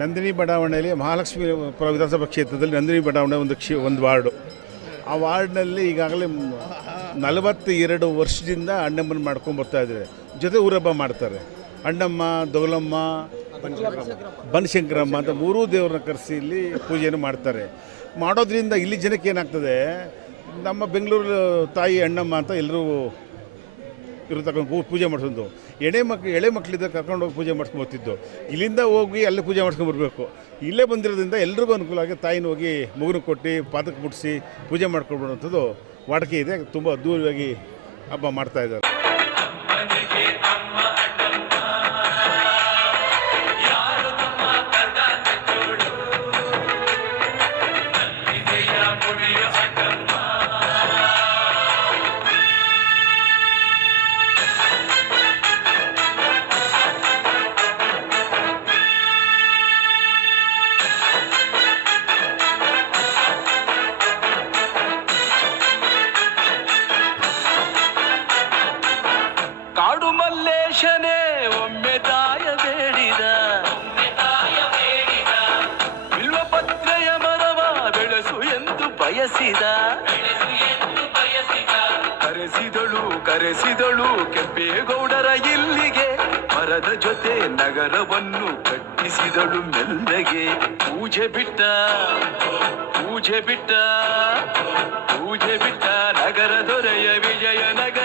ನಂದಿನಿ ಬಡಾವಣೆಯಲ್ಲಿ ಮಹಾಲಕ್ಷ್ಮಿ ವಿಧಾನಸಭಾ ಕ್ಷೇತ್ರದಲ್ಲಿ ನಂದಿನಿ ಬಡಾವಣೆ ಒಂದು ವಾರ್ಡು. ಆ ವಾರ್ಡ್ನಲ್ಲಿ ಈಗಾಗಲೇ 42 ವರ್ಷದಿಂದ ಅಣ್ಣಮ್ಮನ ಮಾಡ್ಕೊಂಡು ಬರ್ತಾ ಇದ್ದಾರೆ. ಜೊತೆ ಊರಬ್ಬ ಮಾಡ್ತಾರೆ. ಅಣ್ಣಮ್ಮ, ದೊಗಲಮ್ಮ, ಬನಶಂಕರಮ್ಮ ಅಂತ 3 ದೇವ್ರನ್ನ ಕರೆಸಿ ಇಲ್ಲಿ ಪೂಜೆಯನ್ನು ಮಾಡ್ತಾರೆ. ಮಾಡೋದ್ರಿಂದ ಇಲ್ಲಿ ಜನಕ್ಕೆ ಏನಾಗ್ತದೆ, ನಮ್ಮ ಬೆಂಗಳೂರು ತಾಯಿ ಅಣ್ಣಮ್ಮ ಅಂತ ಎಲ್ಲರೂ ಇರತಕ್ಕಂಥ ಪೂಜೆ ಮಾಡಿಸೋದು. ಎಳೆ ಮಕ್ಕಳಿದ್ದ ಕರ್ಕೊಂಡೋಗಿ ಪೂಜೆ ಮಾಡ್ಸ್ಕೊಂಡು ಬರ್ತಿದ್ದು. ಇಲ್ಲಿಂದ ಹೋಗಿ ಅಲ್ಲೇ ಪೂಜೆ ಮಾಡ್ಸ್ಕೊಂಡು ಬರಬೇಕು. ಇಲ್ಲೇ ಬಂದಿರೋದ್ರಿಂದ ಎಲ್ರಿಗೂ ಅನುಕೂಲ ಆಗಿ ತಾಯಿನ ಹೋಗಿ ಮಗುನ ಕೊಟ್ಟು ಪಾದಕ್ಕೆ ಮುಟ್ಟಿಸಿ ಪೂಜೆ ಮಾಡ್ಕೊಳ್ಬಿಡುವಂಥದ್ದು ವಾಡಿಕೆ ಇದೆ. ತುಂಬ ಅದ್ದೂರಿಯಾಗಿ ಹಬ್ಬ ಮಾಡ್ತಾಯಿದ್ದಾರೆ. ಕಾಡು ಮಲ್ಲೇಶನೇ ಒಮ್ಮೆ ತಾಯ ಬೇಡಿದ, ಬಿಲ್ವ ಪತ್ರೆಯ ಮರವ ಬೆಳೆಸು ಎಂದು ಬಯಸಿದ. ಕರೆಸಿದಳು ಕೆಂಪೇಗೌಡರ ಇಲ್ಲಿಗೆ, ಮರದ ಜೊತೆ ನಗರವನ್ನು ಕಟ್ಟಿಸಿದಳು ಮೆಲ್ಲಗೆ. ಪೂಜೆ ಬಿಟ್ಟ ನಗರ ದೊರೆಯ ವಿಜಯನಗರ.